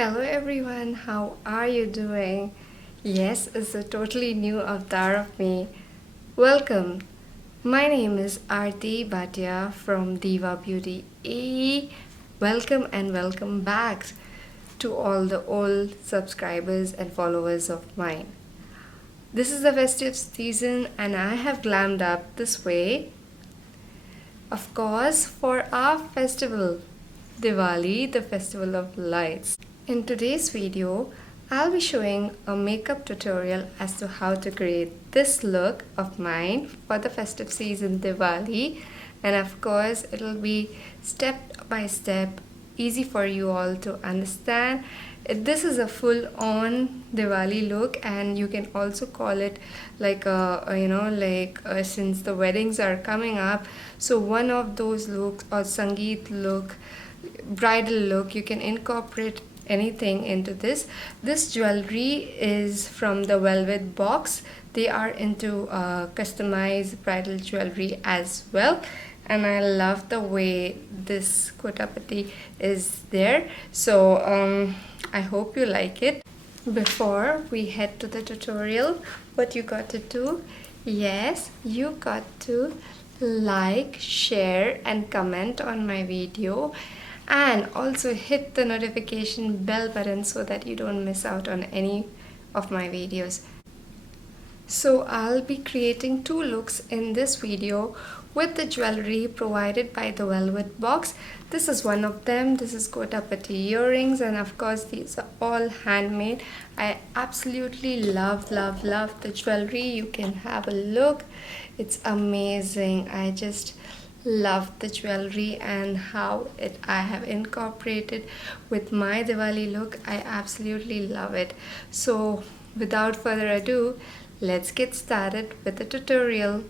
Hello everyone, how are you doing? Yes, it's a totally new avatar of me. Welcome. My name is Aarti Bhatia from DivaBeautyAE. Welcome and welcome back to all the old subscribers and followers of mine. This is the festive season and I have glammed up this way. Of course, for our festival, Diwali, the festival of lights. In today's video, I'll be showing a makeup tutorial as to how to create this look of mine for the festive season Diwali, and of course it'll be step by step, easy for you all to understand. This is a full-on Diwali look, and you can also call it like since the weddings are coming up, so one of those looks or Sangeet look, bridal look, you can incorporate anything into this. This jewelry is from the Velvet Box. They are into customized bridal jewelry as well, and I love the way this kotapati is there. So I hope you like it. Before we head to the tutorial, what you got to do? Yes, you got to like, share and comment on my video, and also hit the notification bell button so that you don't miss out on any of my videos. So I'll be creating two looks in this video with the jewelry provided by the Velvet Box. This is one of them. This is kotapati earrings, and of course these are all handmade. I absolutely love the jewelry. You can have a look. It's amazing. I just love the jewelry and how I have incorporated with my Diwali look. I absolutely love it. So without further ado, let's get started with the tutorial.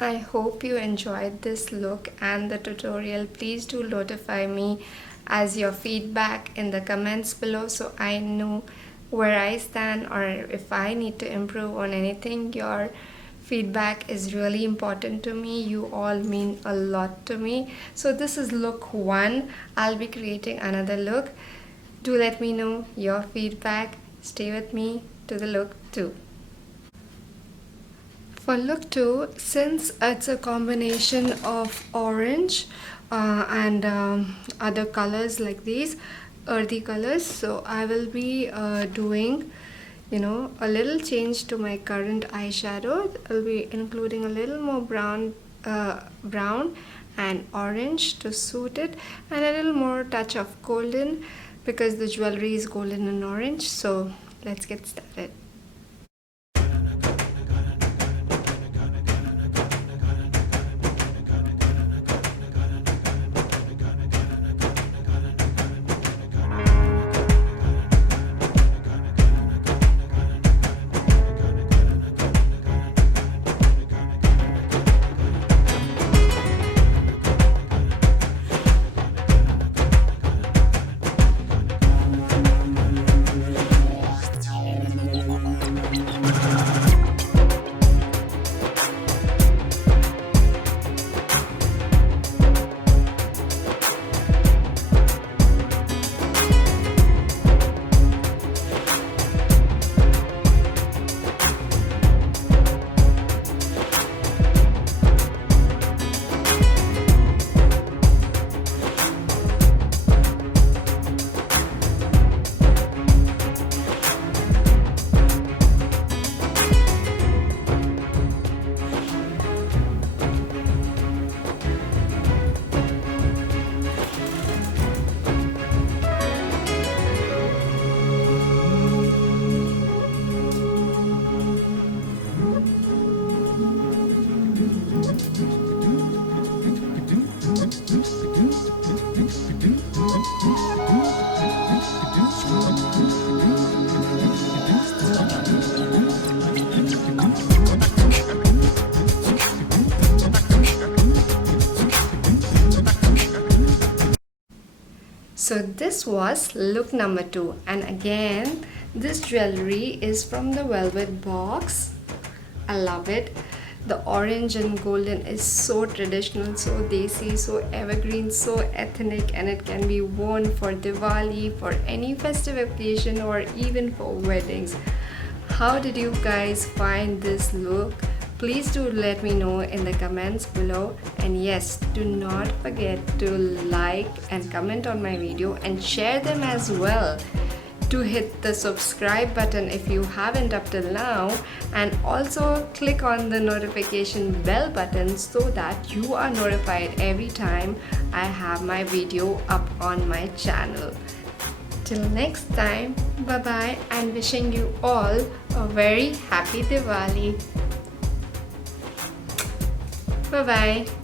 I hope you enjoyed this look and the tutorial. Please do notify me as your feedback in the comments below so I know where I stand or if I need to improve on anything. Your feedback is really important to me. You all mean a lot to me. So this is look 1. I'll be creating another look. Do let me know your feedback. Stay with me to the look 2. For look 2, since it's a combination of orange and other colors like these, earthy colors, so I will be doing, a little change to my current eyeshadow. I'll be including a little more brown and orange to suit it, and a little more touch of golden because the jewelry is golden and orange. So let's get started. So this was look number 2, and again this jewelry is from the velvet box. I love it. The orange and golden is so traditional, so desi, so evergreen, so ethnic, and it can be worn for Diwali, for any festive occasion, or even for weddings. How did you guys find this look? Please do let me know in the comments below, and yes, do not forget to like and comment on my video and share them as well. To hit the subscribe button if you haven't up till now, and also click on the notification bell button so that you are notified every time I have my video up on my channel. Till next time, bye bye, and wishing you all a very happy Diwali. Bye bye.